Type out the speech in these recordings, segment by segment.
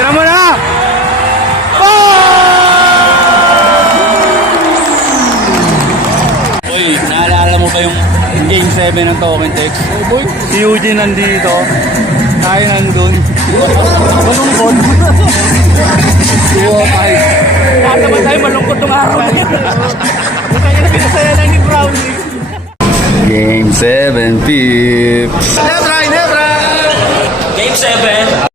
Tira mo na! Uy, naalala mo ba yung Game 7 ng Token Tex? Si Eugene nandito. Tayo nandun. Malungkot. Lahat naman tayo malungkot ng araw na yun. Nakaya na pinasaya lang ni Brownie. Game 7, Pips. Game 7.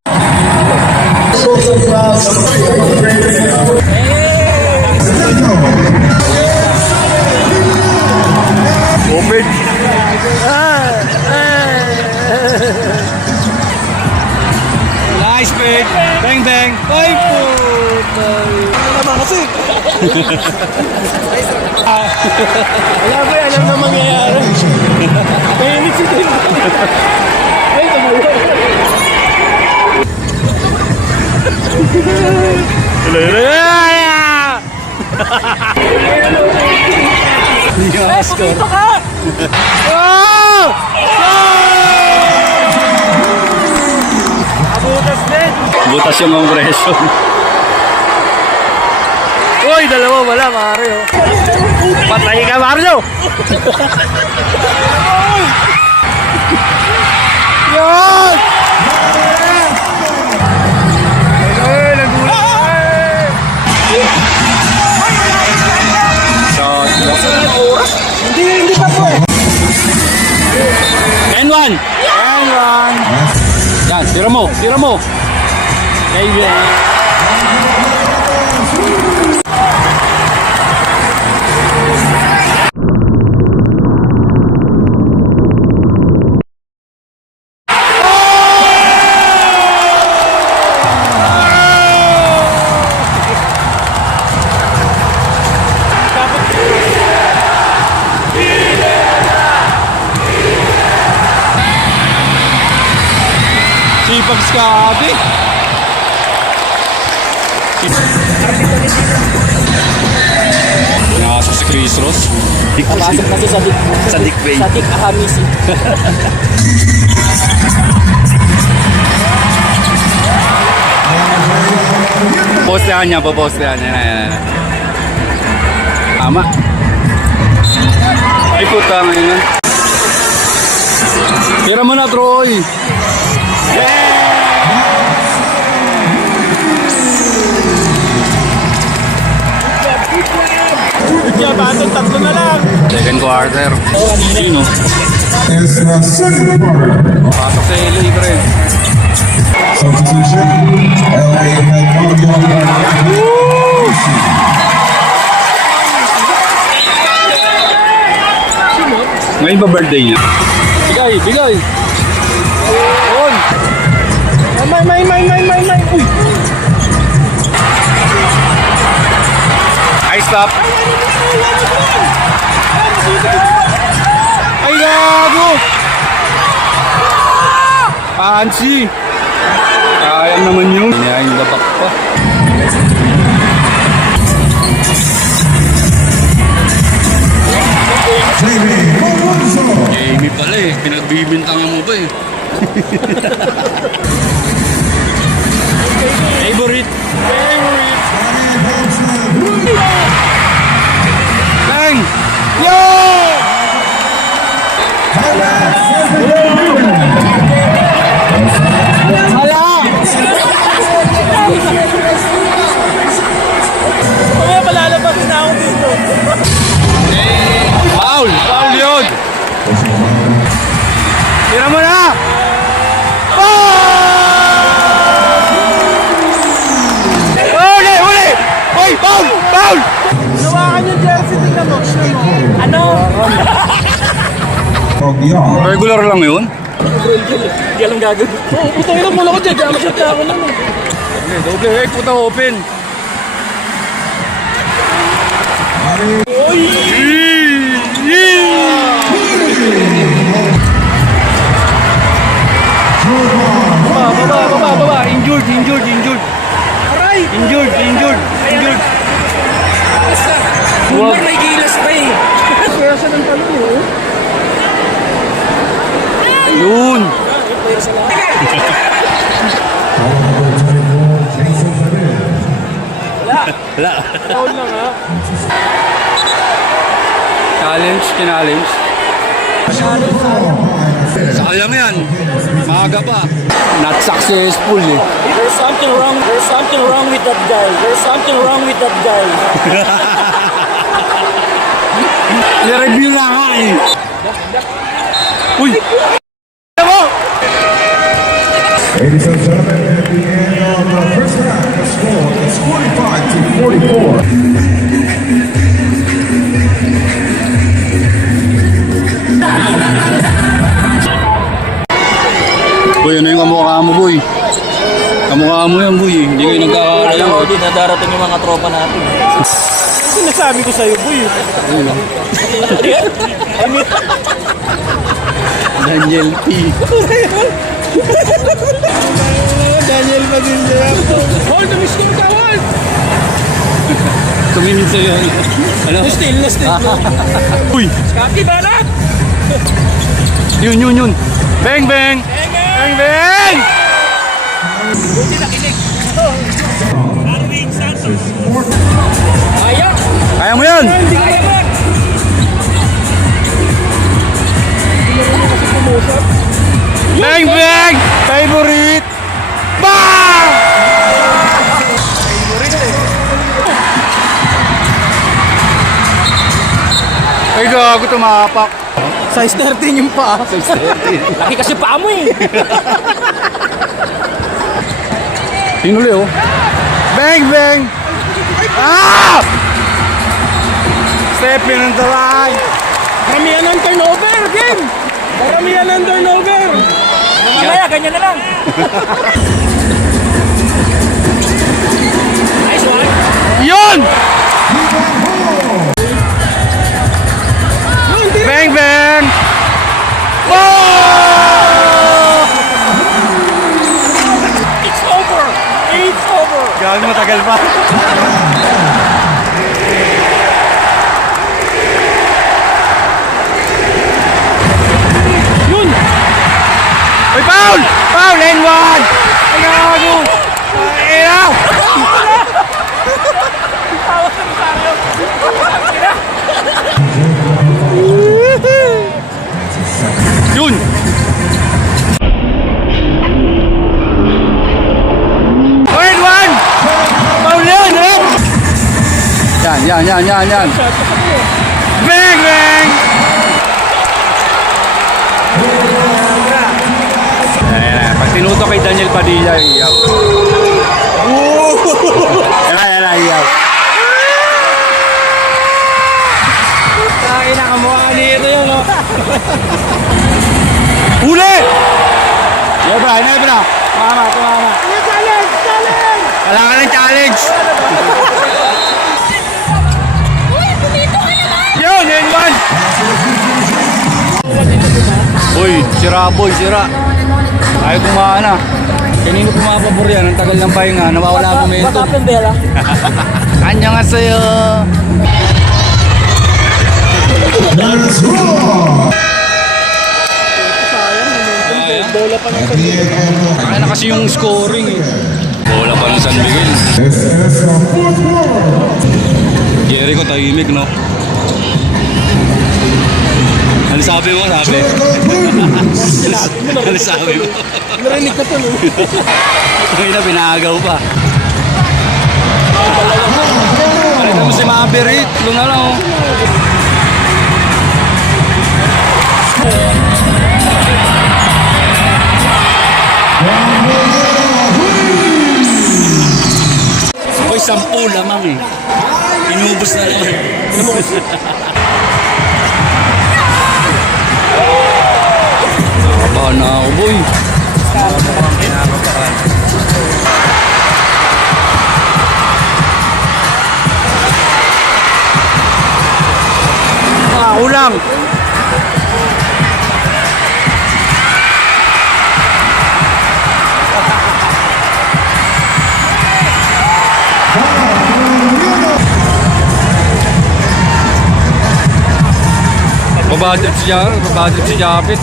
Open. Nice pick. Bang bang. Ay po. Ano naman kasi? Wala ba alam na mangyayari? Mainit si Tim. Ay, tumulo. Pumito ka! Abutas din! Butas yung compression. Uy, dalawa wala, Mario. Patay ka, Mario! Yan! Hindi pa po eh. N1! Yan. Yan, tira mo, tira mo. Baby. Sipag Scotty. Nakasa si Chris Ross. Napasok na siya Sa Dick Bay. Sa Dick Ahamisi. Postehan niya, popostehan niya. Yan. Tama. Ay puta ngayon. Tira mo na, Troy. Kaya batong tatlo na lang. Second quarter. Sino? Is the second quarter. Pasok sa LA ko rin. Substitution, LA head coach. Ngayon ba birthday niya? Bigay, bigay. On. May. Uy. Ay, stop. Ay, gago. Pansi. Sayang naman yun. Yan yung labak pa. Jamie pala eh. Pinagbibintangan mo ba eh? Favorite. Bang! Yo! Kaya palalabas na ako dito. Foul! Foul yun! Tira mo na! Uli! Hoy! Foul! Foul! Hawakan yung jersey, tingnan mo. Ano? Regular lang yun? Hindi alam gagawin. Oo, putang ina mula ko dyan. Diyan masyat na ako na. Doble hey, puta open. Uy! Baba. Injured. Aray! Injured. Wag. May gilas pa eh. Kaya siya ng talon eh. Yun. Kaya sa lahat. Wala. Foul lang ha. Challenge. Sayang yan. Maaga pa. Not successful eh. There's something wrong with that guy. I-review na nga eh. Uy! Mo! Ladies and gentlemen, at the end of the first half, the score is 45-44. Boy, ano yung kamukha mo, boy? Kamukha mo yan, boy. Hindi kayo nagkakala. Alam ko din na darating yung mga tropa natin. Sinasabi ko sa'yo, boy. Daniel P. Daniel pa din siya. Hold, na-miss ko ka, hold! Tumingin sa'yo. Ano? Na-steal. Uy! Scotty, balat! Yun. Bang! Buti nakinig. Marvin Santos. Kaya! Kaya mo yan! Hindi ka naman! Bang! Favorite! Bang! Ay, gago, tumapak. Size 13 yung paa. Laki kasi paa mo eh. Hinuli, oh. Bang! Ah! Step in on the line. Maramihan ng turnover, game! Maramihan ng turnover! Mamaya, ganyan na lang. Nice one! Yun! Bang! Oh! It's over! Gago, matagal pa. Yun! Ay, foul! Lane 1! Ay, gago! Ay, na! Tawa sa Rosario! Yun! Lane 1! Foul yun, eh! Yan. Bang! Pag tinuto kay Daniel Padilla, iyaw. Iyaw. Kaya nakamukha nito yun, no? Huli! Nebra. Tumama. Challenge! Kailangan ng challenge. Yun, yun. Uy, sira. Ayaw kumana. Kanino pumapabor yan? Ang tagal ng pahinga. Nawawala ang momentum. Baka pembela. Kanya nga sa'yo. Let's roll! Bola pa ng At the end of the Kaya na kasi yung scoring eh. Bola pa ng San Miguel. This is the fourth quarter. Jericho tahimik, no? Ano sabi mo? Ano sabi mo? Narinig ka to, no? Ngayon na, pinagaw pa. Pakita mo si Maverick. Tulong na lang, oh. Uy, 10 lamang eh. Inubos na naman. Nakabahan na ako, boy. Ulang. Babadrip si Japit.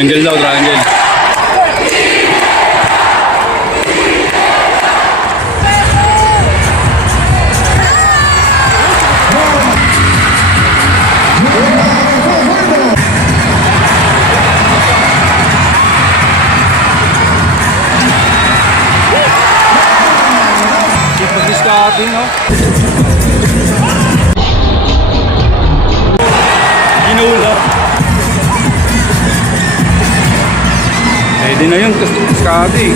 Triangle daw, triangle. Pag-discarte, no? Ginula. Pwede na yun, discarte.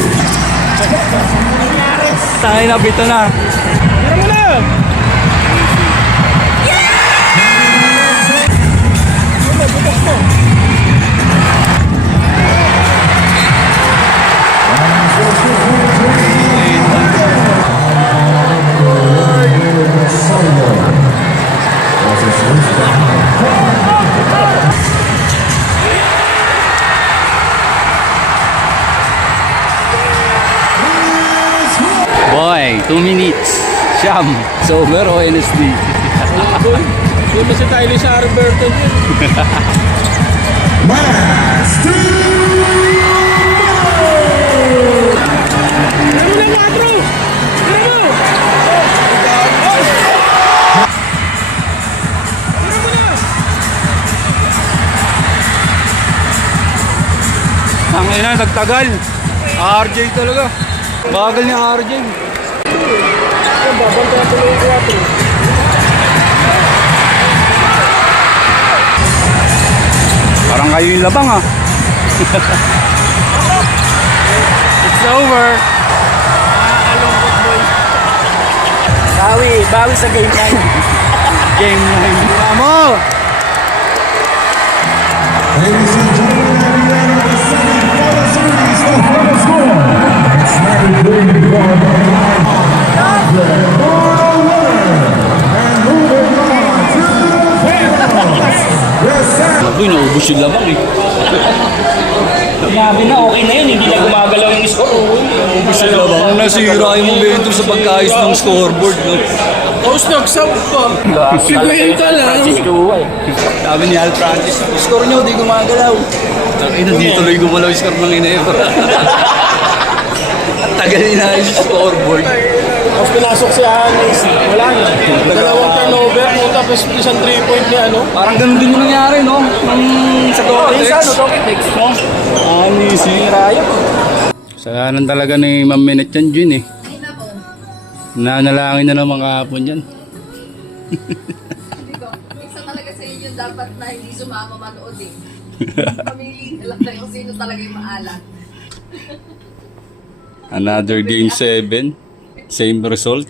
Tayo na, bito na. Tira mo na! Butas mo! Boy, 2 minutes. Siyam. Sober o NSD? Doon na si Kylie sa Alberto yun. Last 2 Tira mo na 4! Tira mo! Tira mo na! Ang ina, nagtagal. RJ talaga. Bagal ni RJ. Babantayan tuloy yung 4. Parang kayo yung labang ah. It's over. Nakakalungkot boy. Bawi sa game 9. Game 9. Vamos! Ladies and gentlemen, at the end of the semi-final series, the final score, it's 93 for Alfred Moreno winner. And moving on to the finals, the Uy, naubos yung labang eh. Sinabi na okay na yun, hindi na gumagalaw yung score. Naubos yung labang. Nasira yung momentum sa pagkaayos ng scoreboard. No? Tapos nag-sub pa. Si Benta lang. Sabi ni Al Francis, score nyo, di gumagalaw. Hindi tuloy gumalaw yung score ng Ginebra. Tagal na yung scoreboard. Tapos pinasok si Anis. Wala na. Dalawang turnover mo tapos isang 3-point ni ano. Parang ganun din yung nangyari, no? Sa Toketex. Toketex, no? Sinira yun. Kasalanan talaga ni Ma'am Minette yan, Jun eh. Nanalangin na ng mga hapon yan. Hindi ko. Isa talaga sa inyo dapat na hindi sumama manood eh. Pamili na lang tayo kung sino talaga yung maalat. Another game 7. Same result.